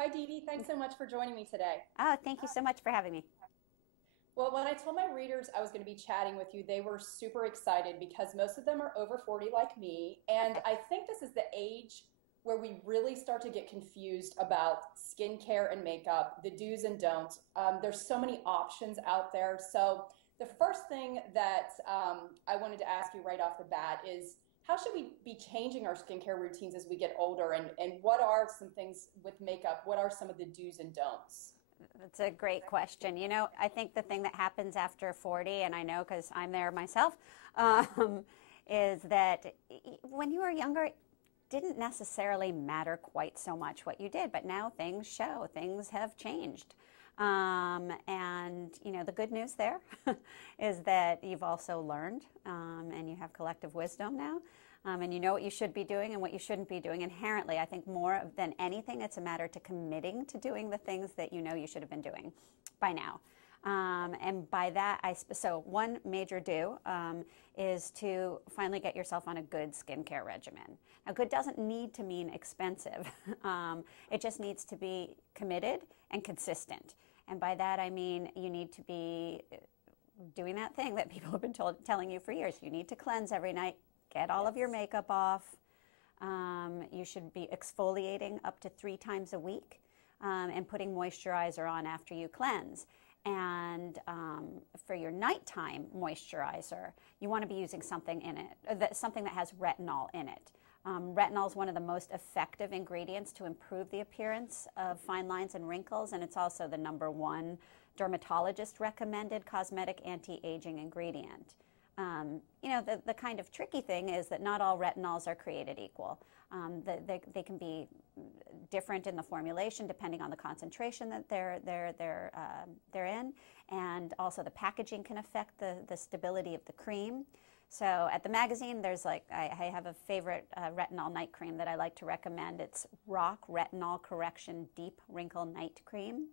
Hi, Didi. Thanks so much for joining me today. Oh, thank you so much for having me. Well, when I told my readers I was going to be chatting with you, they were super excited because most of them are over 40 like me. And Okay. I think this is the age where we really start to get confused about skincare and makeup, the do's and don'ts. There's so many options out there. So, the first thing that I wanted to ask you right off the bat is how should we be changing our skincare routines as we get older? And what are some things with makeup? What are some of the do's and don'ts? That's a great question. I think the thing that happens after 40, and I know because I'm there myself, um, is that when you were younger, it didn't necessarily matter quite so much what you did, but now things show, things have changed. And the good news there is that you've also learned, and you have collective wisdom now, and you know what you should be doing and what you shouldn't be doing. Inherently, I think more than anything, it's a matter to committing to doing the things that you know you should have been doing by now. And by that, so one major do is to finally get yourself on a good skincare regimen. Now, good doesn't need to mean expensive. It just needs to be committed and consistent. And by that, I mean you need to be doing that thing that people have been telling you for years. You need to cleanse every night, get all of your Yes. makeup off. You should be exfoliating up to 3 times a week, and putting moisturizer on after you cleanse. And for your nighttime moisturizer, you want to be using something in it, something that has retinol in it. Retinol is one of the most effective ingredients to improve the appearance of fine lines and wrinkles, and it's also the #1 dermatologist recommended cosmetic anti-aging ingredient. The kind of tricky thing is that not all retinols are created equal. They can be different in the formulation depending on the concentration that they're in, and also the packaging can affect the stability of the cream. So at the magazine, there's I have a favorite retinol night cream that I like to recommend. It's Rock Retinol Correction Deep Wrinkle Night Cream.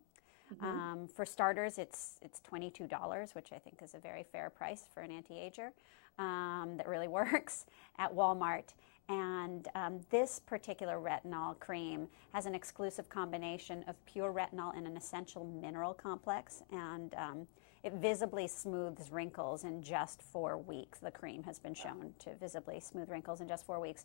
Mhm. For starters, it's $22, which I think is a very fair price for an anti-ager that really works at Walmart. And this particular retinol cream has an exclusive combination of pure retinol and an essential mineral complex, and it visibly smooths wrinkles in just 4 weeks. The cream has been shown to visibly smooth wrinkles in just 4 weeks,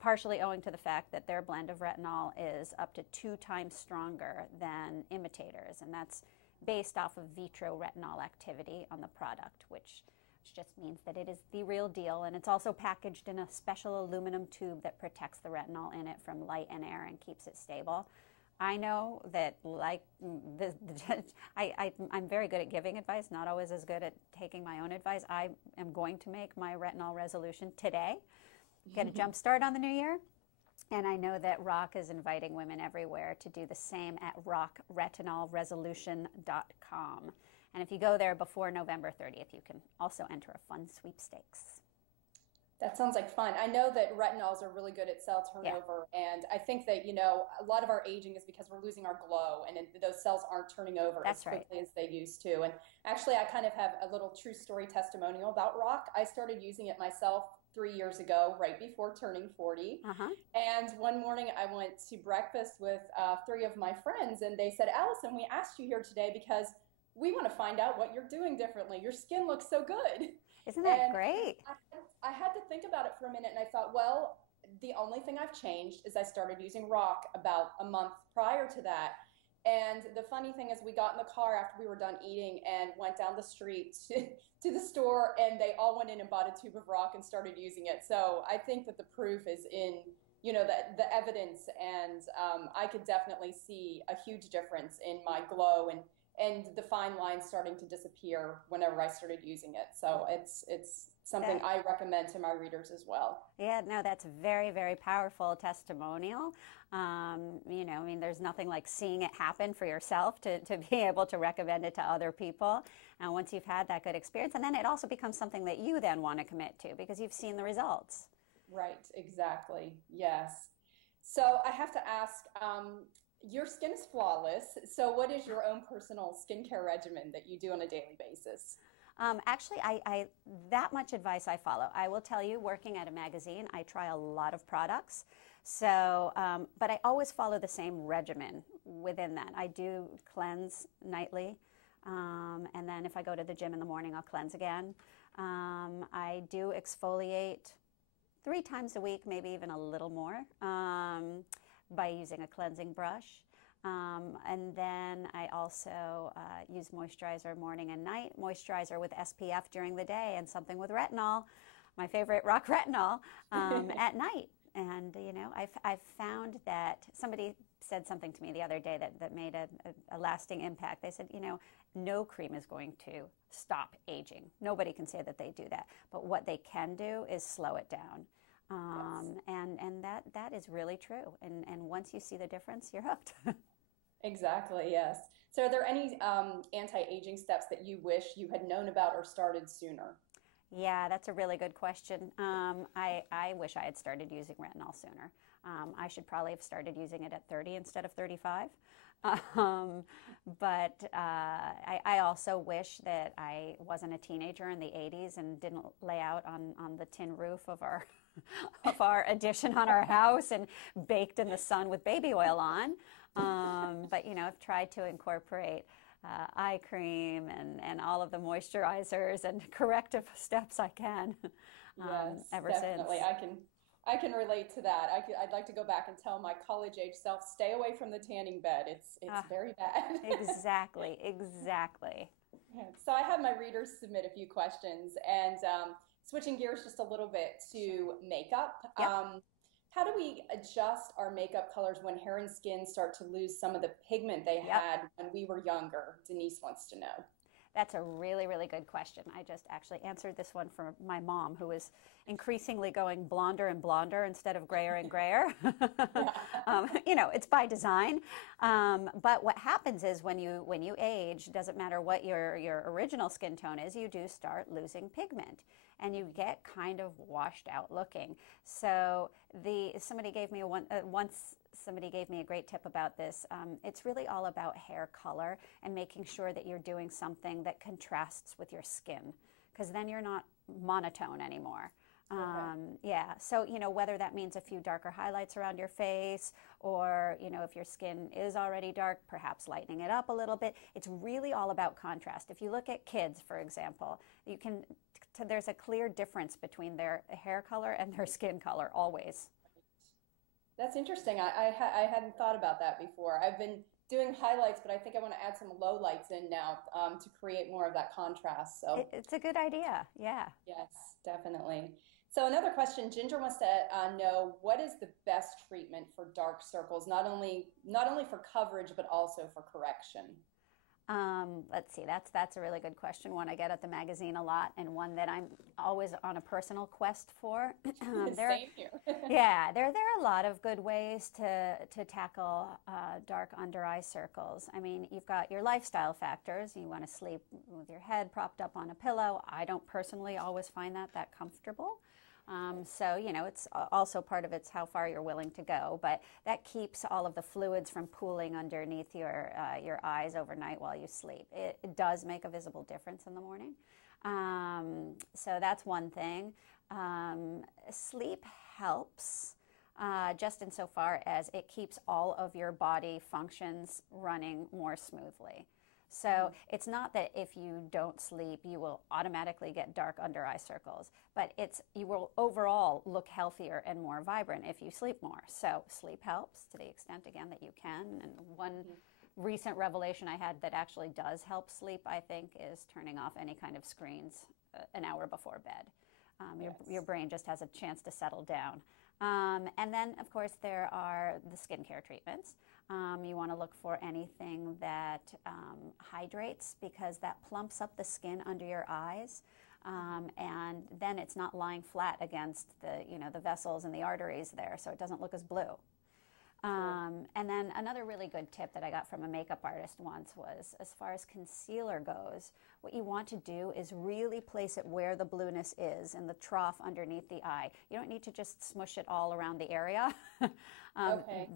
partially owing to the fact that their blend of retinol is up to 2 times stronger than imitators, and that's based off of vitro retinol activity on the product, which just means that it is the real deal. And it's also packaged in a special aluminum tube that protects the retinol in it from light and air and keeps it stable. I know that, I'm very good at giving advice, not always as good at taking my own advice. I am going to make my retinol resolution today, get a jump start on the new year. And I know that Rock is inviting women everywhere to do the same at rockretinolresolution.com. And if you go there before November 30th, you can also enter a fun sweepstakes. That sounds like fun. I know that retinols are really good at cell Yeah, turnover, and I think that, a lot of our aging is because we're losing our glow, and those cells aren't turning over as that's right. quickly as they used to. And actually, I kind of have a little true story testimonial about Rock. I started using it myself 3 years ago, right before turning 40. Uh-huh. And one morning, I went to breakfast with three of my friends, and they said, Allison, we asked you here today because we want to find out what you're doing differently. Your skin looks so good. Isn't that And great? I had to think about it for a minute, and I thought, well, the only thing I've changed is I started using Rock about a month prior to that. And the funny thing is, we got in the car after we were done eating and went down the street to the store, and they all went in and bought a tube of Rock and started using it. So I think that the proof is in, the evidence, and I could definitely see a huge difference in my glow and the fine lines starting to disappear whenever I started using it. So it's something That I recommend to my readers as well. Yeah, no, that's very, very powerful testimonial. I mean, there's nothing like seeing it happen for yourself to be able to recommend it to other people. And once you've had that good experience, and then it also becomes something that you then want to commit to because you've seen the results. Right, exactly. Yes. So I have to ask, your skin is flawless. So what is your own personal skincare regimen that you do on a daily basis? Actually, that much advice I follow. I will tell you, working at a magazine, I try a lot of products. So, but I always follow the same regimen within that. I do cleanse nightly, and then if I go to the gym in the morning, I'll cleanse again. I do exfoliate 3 times a week, maybe even a little more, by using a cleansing brush. And then I also use moisturizer morning and night, moisturizer with SPF during the day, and something with retinol, my favorite, rock retinol, at night. And, you know, I've found that somebody said something to me the other day that made a lasting impact. They said, you know, no cream is going to stop aging. Nobody can say that they do that. But what they can do is slow it down. Yes. And that is really true. And once you see the difference, you're hooked. Exactly, yes. So are there any anti-aging steps that you wish you had known about or started sooner? Yeah, that's a really good question. I wish I had started using retinol sooner. I should probably have started using it at 30 instead of 35. But I also wish that I wasn't a teenager in the 80s and didn't lay out on the tin roof of our of our addition on our house and baked in the sun with baby oil on. But, you know, I've tried to incorporate eye cream and all of the moisturizers and corrective steps I can Yes, ever definitely. since. I can relate to that. I'd like to go back and tell my college age self, stay away from the tanning bed. It's very bad. Exactly, exactly. Yeah. So I had my readers submit a few questions, and switching gears just a little bit to makeup. Yep. How do we adjust our makeup colors when hair and skin start to lose some of the pigment they Yep. had when we were younger? Denise wants to know. That's a really, really good question. I just actually answered this one for my mom, who is increasingly going blonder and blonder instead of grayer and grayer. You know, it's by design. But what happens is when you age, doesn't matter what your original skin tone is, you do start losing pigment, and you get kind of washed out looking. So somebody gave me once. Somebody gave me a great tip about this. It's really all about hair color and making sure that you're doing something that contrasts with your skin, because then you're not monotone anymore. Yeah, so, you know, whether that means a few darker highlights around your face, or, you know, if your skin is already dark, perhaps lightening it up a little bit. It's really all about contrast. If you look at kids, for example, there's a clear difference between their hair color and their skin color always. That's interesting. I hadn't thought about that before. I've been doing highlights, but I think I want to add some lowlights in now to create more of that contrast. So It's a good idea. Yeah. yes, definitely. So another question, Ginger wants to know, what is the best treatment for dark circles, not only for coverage, but also for correction? Let's see, that's a really good question, one I get at the magazine a lot, and one that I'm always on a personal quest for. Same here. Yeah, there are a lot of good ways to tackle dark under eye circles. I mean, you've got your lifestyle factors. You want to sleep with your head propped up on a pillow. I don't personally always find that comfortable. So, you know, it's also part of it's how far you're willing to go, but that keeps all of the fluids from pooling underneath your eyes overnight while you sleep. It does make a visible difference in the morning. So that's one thing. Sleep helps just insofar as it keeps all of your body functions running more smoothly. So it's not that if you don't sleep, you will automatically get dark under eye circles, but you will overall look healthier and more vibrant if you sleep more. So sleep helps to the extent, again, that you can. And one recent revelation I had that actually does help sleep, I think, is turning off any kind of screens an hour before bed. Your brain just has a chance to settle down. And then, of course, there are the skincare treatments. You want to look for anything that hydrates, because that plumps up the skin under your eyes, and then it's not lying flat against the vessels and the arteries there, so it doesn't look as blue. And then another really good tip that I got from a makeup artist once was, as far as concealer goes, what you want to do is really place it where the blueness is, in the trough underneath the eye. You don't need to just smush it all around the area.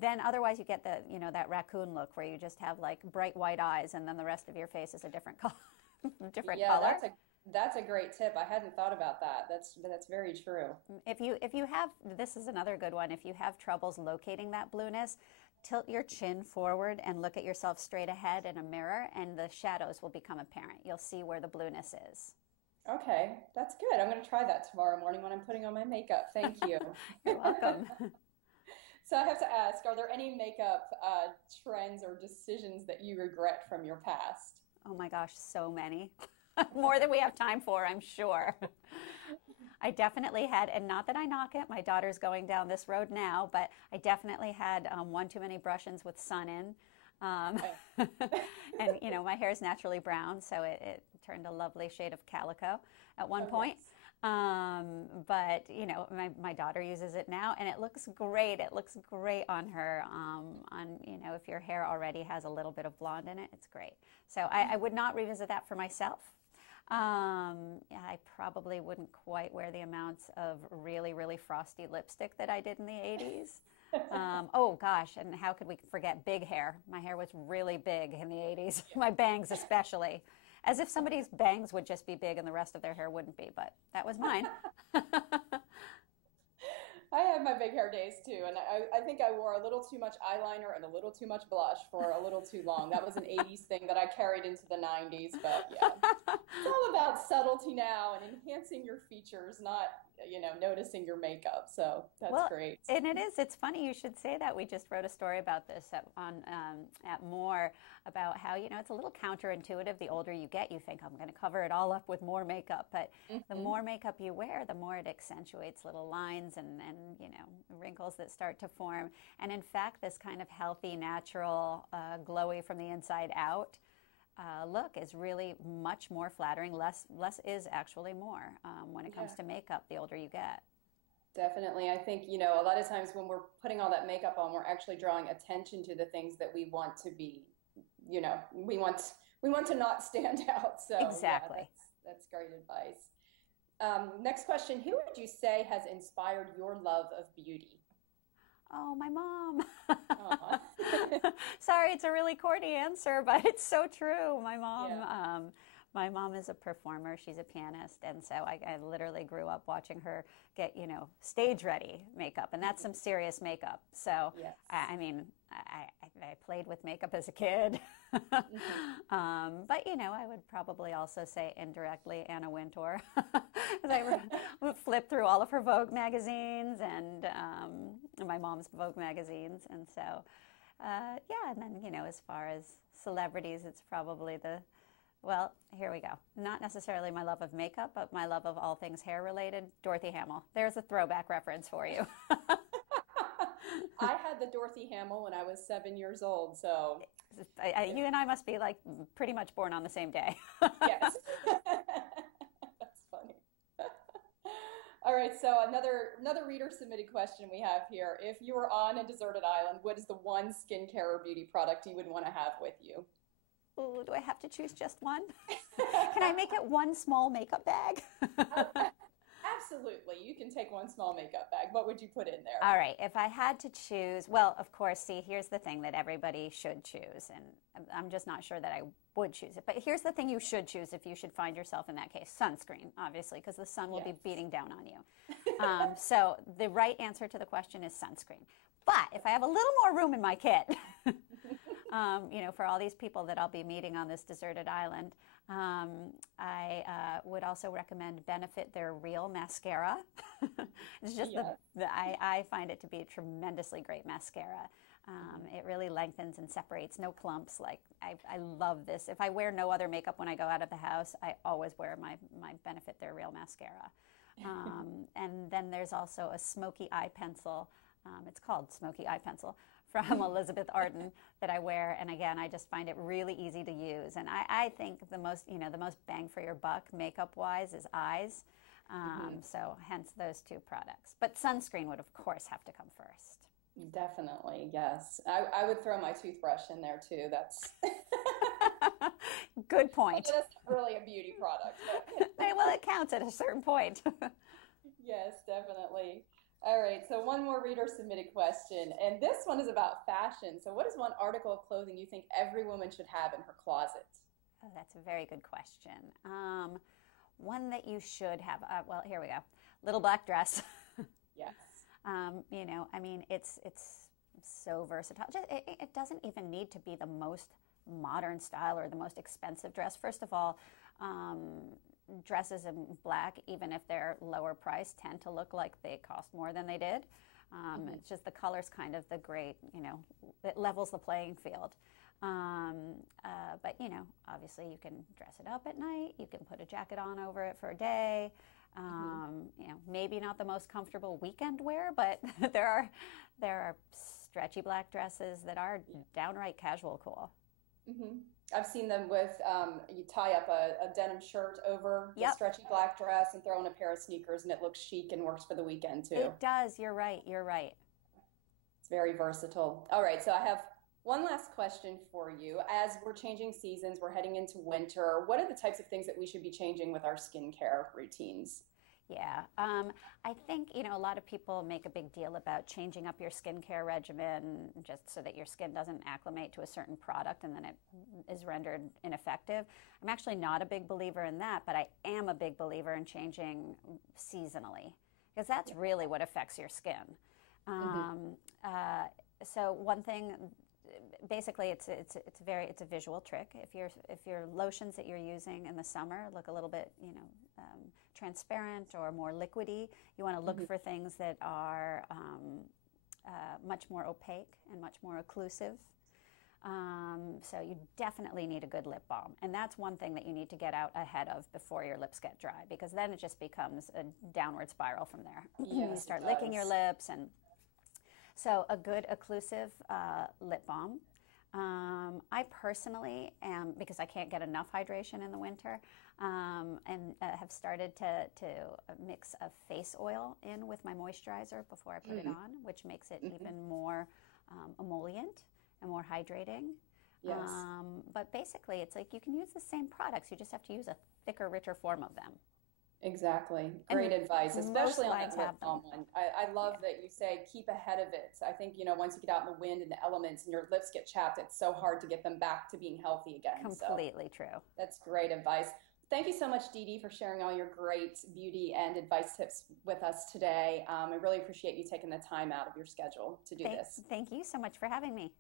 Then otherwise you get that raccoon look where you just have like bright white eyes and then the rest of your face is a different color. Yeah, That's a great tip. I hadn't thought about that. That's very true. If you have, this is another good one. If you have troubles locating that blueness, tilt your chin forward and look at yourself straight ahead in a mirror, and the shadows will become apparent. You'll see where the blueness is. Okay, that's good. I'm going to try that tomorrow morning when I'm putting on my makeup. Thank you. You're welcome. So I have to ask, are there any makeup trends or decisions that you regret from your past? Oh my gosh, so many. More than we have time for, I'm sure. I definitely had, and not that I knock it, my daughter's going down this road now, but I definitely had one too many brush-ins with sun in. And, you know, my hair is naturally brown, so it turned a lovely shade of calico at one point. But, you know, my daughter uses it now, and it looks great. It looks great on her. You know, if your hair already has a little bit of blonde in it, it's great. So I would not revisit that for myself. I probably wouldn't quite wear the amounts of really, really frosty lipstick that I did in the 80s. Oh gosh, and how could we forget big hair? My hair was really big in the 80s, my bangs especially. As if somebody's bangs would just be big and the rest of their hair wouldn't be, but that was mine. I had my big hair days too, and I think I wore a little too much eyeliner and a little too much blush for a little too long. That was an 80s thing that I carried into the 90s, but yeah. It's all about subtlety now and enhancing your features, not, you know, noticing your makeup. So that's great. And it is. It's funny you should say that. We just wrote a story about this at More, about how, you know, it's a little counterintuitive. The older you get, you think, I'm going to cover it all up with more makeup. But the more makeup you wear, the more it accentuates little lines and, you know, wrinkles that start to form. And in fact, this kind of healthy, natural, glowy from the inside out look is really much more flattering. Less is actually more when it comes to makeup the older you get. Definitely. I think, you know, a lot of times when we're putting all that makeup on, we're actually drawing attention to the things that we want to be, you know, we want to not stand out. So exactly. Yeah, that's great advice. Next question. Who would you say has inspired your love of beauty? Oh, my mom. Sorry, it's a really corny answer, but it's so true. My mom, my mom is a performer. She's a pianist, and so I literally grew up watching her get, you know, stage ready makeup, and that's some serious makeup. So, I mean, I played with makeup as a kid, but you know, I would probably also say indirectly Anna Wintour. I would flip through all of her Vogue magazines and my mom's Vogue magazines, and so yeah. And then, you know, as far as celebrities, it's probably well, here we go. Not necessarily my love of makeup, but my love of all things hair related. Dorothy Hamill. There's a throwback reference for you. I had the Dorothy Hamill when I was 7 years old, so you and I must be like pretty much born on the same day. Yes. That's funny. All right, so another reader submitted question we have here. If you were on a deserted island, what is the one skincare or beauty product you would want to have with you? Ooh, do I have to choose just one? Can I make it one small makeup bag? Absolutely. You can take one small makeup bag. What would you put in there? All right. If I had to choose, well, of course, see, here's the thing that everybody should choose, and I'm just not sure that I would choose it. But here's the thing you should choose if you should find yourself in that case. Sunscreen, obviously, because the sun will be beating down on you. So the right answer to the question is sunscreen. But if I have a little more room in my kit, you know, for all these people that I'll be meeting on this deserted island, I would also recommend Benefit their Real Mascara. It's just I find it to be a tremendously great mascara. It really lengthens and separates, no clumps. Like I love this. If I wear no other makeup when I go out of the house, I always wear my Benefit their Real Mascara. And then there's also a smoky eye pencil. It's called Smoky Eye Pencil from Elizabeth Arden that I wear, and again, I just find it really easy to use. And I think the most bang for your buck makeup wise is eyes. So hence those two products. But sunscreen would of course have to come first. Definitely, yes. I would throw my toothbrush in there too. That's good point. That's not really a beauty product. Well, it counts at a certain point. Yes, definitely. All right, so one more reader submitted question, and this one is about fashion. So what is one article of clothing you think every woman should have in her closet? Oh, that's a very good question. one that you should have. Well, here we go. Little black dress. Yes. You know, I mean, it's so versatile. It doesn't even need to be the most modern style or the most expensive dress. First of all, dresses in black, even if they're lower priced, tend to look like they cost more than they did. It's just the color's kind of the great, you know, it levels the playing field. But, you know, obviously you can dress it up at night. You can put a jacket on over it for a day. You know, maybe not the most comfortable weekend wear, but there are stretchy black dresses that are downright casual cool. I've seen them with, you tie up a denim shirt over the stretchy black dress and throw in a pair of sneakers, and it looks chic and works for the weekend too. It does. You're right. You're right. It's very versatile. All right, so I have one last question for you. As we're changing seasons, we're heading into winter, what are the types of things that we should be changing with our skincare routines? Yeah, I think, you know, a lot of people make a big deal about changing up your skincare regimen just so that your skin doesn't acclimate to a certain product and then it is rendered ineffective. I'm actually not a big believer in that, but I am a big believer in changing seasonally because that's really what affects your skin. So one thing, basically, it's a visual trick. If your lotions that you're using in the summer look a little bit, you know, transparent or more liquidy, you want to look for things that are much more opaque and much more occlusive. So you definitely need a good lip balm, and that's one thing that you need to get out ahead of before your lips get dry, because then it just becomes a downward spiral from there. Yes, you start licking your lips, and so a good occlusive lip balm. I personally am, because I can't get enough hydration in the winter, and have started to mix a face oil in with my moisturizer before I put it on, which makes it even more emollient and more hydrating. Yes. But basically, it's like you can use the same products. You just have to use a thicker, richer form of them. Exactly. Great advice, especially on that lip have balm one. I love that you say keep ahead of it. I think, you know, once you get out in the wind and the elements and your lips get chapped, it's so hard to get them back to being healthy again. Completely true. That's great advice. Thank you so much, Didi, for sharing all your great beauty and advice tips with us today. I really appreciate you taking the time out of your schedule to do this. Thank you so much for having me.